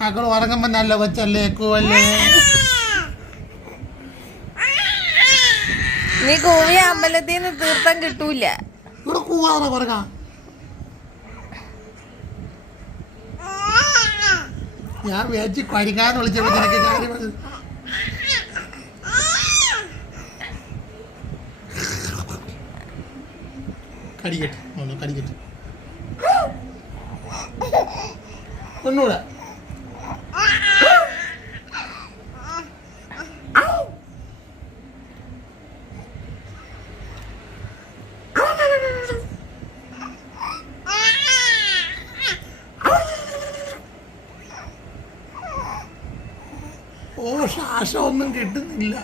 മക്കൾ ഉറങ്ങുമ്പോ നല്ല കൊച്ചല്ലേ കൂവല്ലേ. നീ കൂവിയ അമ്പലത്തിൽ നിന്ന് തീർത്ഥം കിട്ടൂല. ഇവിടെ കൂവാതെ പറഞ്ഞ ഞാൻ വേച്ച് കരിക്കാന്ന് വിളിച്ചപ്പോ നിനക്ക് കാര്യം കടിക്കട്ടെ കടിക്കട്ടെ ഒന്നുകൂടെ. ഓ ശ്വാസം ഒന്നും കിട്ടുന്നില്ല.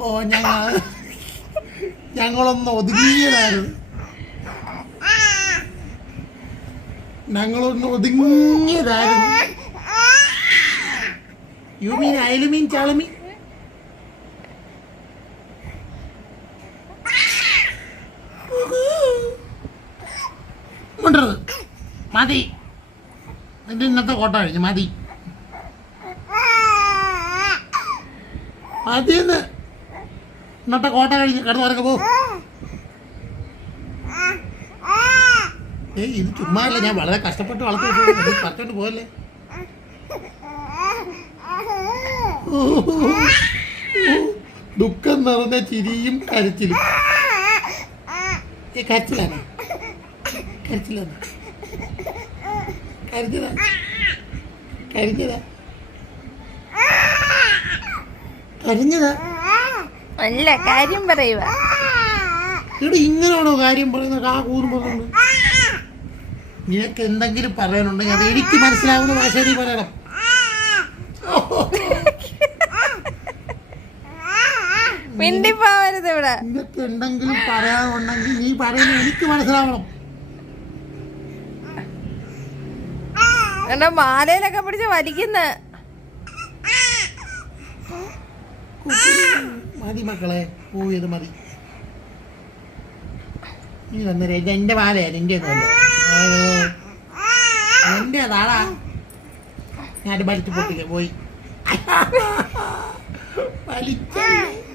ഓ ഞങ്ങളൊന്ന് ഒതുങ്ങിയതായിരുന്നു. ഞങ്ങളൊന്ന് ഒതുങ്ങിയതായിരുന്നു. You mean അയലുമീൻ ചാളമീൻ. മതി, എന്റെ ഇന്നത്തെ കോട്ട കഴിഞ്ഞു. മതി മതിയെന്ന്. ഇന്നത്തെ കോട്ട കഴിഞ്ഞ് കിടന്നു വരക്കെ പോ. ഇത് ചുമ്മാല്ല, ഞാൻ വളരെ കഷ്ടപ്പെട്ട് വളർത്തി പറഞ്ഞോണ്ട് പോയല്ലേ. ദുഃഖം നിറഞ്ഞ ചിരിയും കരച്ചിലും. കരച്ചിലാണ് കരച്ചിലാണ് കരഞ്ഞതാ കരഞ്ഞതാ കരഞ്ഞതാ അല്ല, കാര്യം പറയുക. ഇവിടെ ഇങ്ങനെയാണോ കാര്യം പറയുന്നത്? കാ കൂറും പറയുന്നത്. നിനക്ക് എന്തെങ്കിലും പറയാനുണ്ടെങ്കിൽ അത് എനിക്ക് മനസ്സിലാവുന്ന ഭാഷയിൽ പറയണം. മിണ്ടിപ്പോവരുത് ഇവിടെ. നിനക്ക് എന്തെങ്കിലും പറയാനുണ്ടെങ്കിൽ നീ പറയുന്നത് എനിക്ക് മനസ്സിലാവണം. എന്റെ മാലയിലൊക്കെ പിടിച്ച് വലിക്കുന്ന. മതി മക്കളെ, പോയത് മതി. നീ വന്നേ, എന്റെ മാലയാ, നിന്റെ എന്റെ അതാടാ. ഞാൻ വലിച്ചു പൊട്ടിക്ക പോയി വലിച്ചല്ലേ.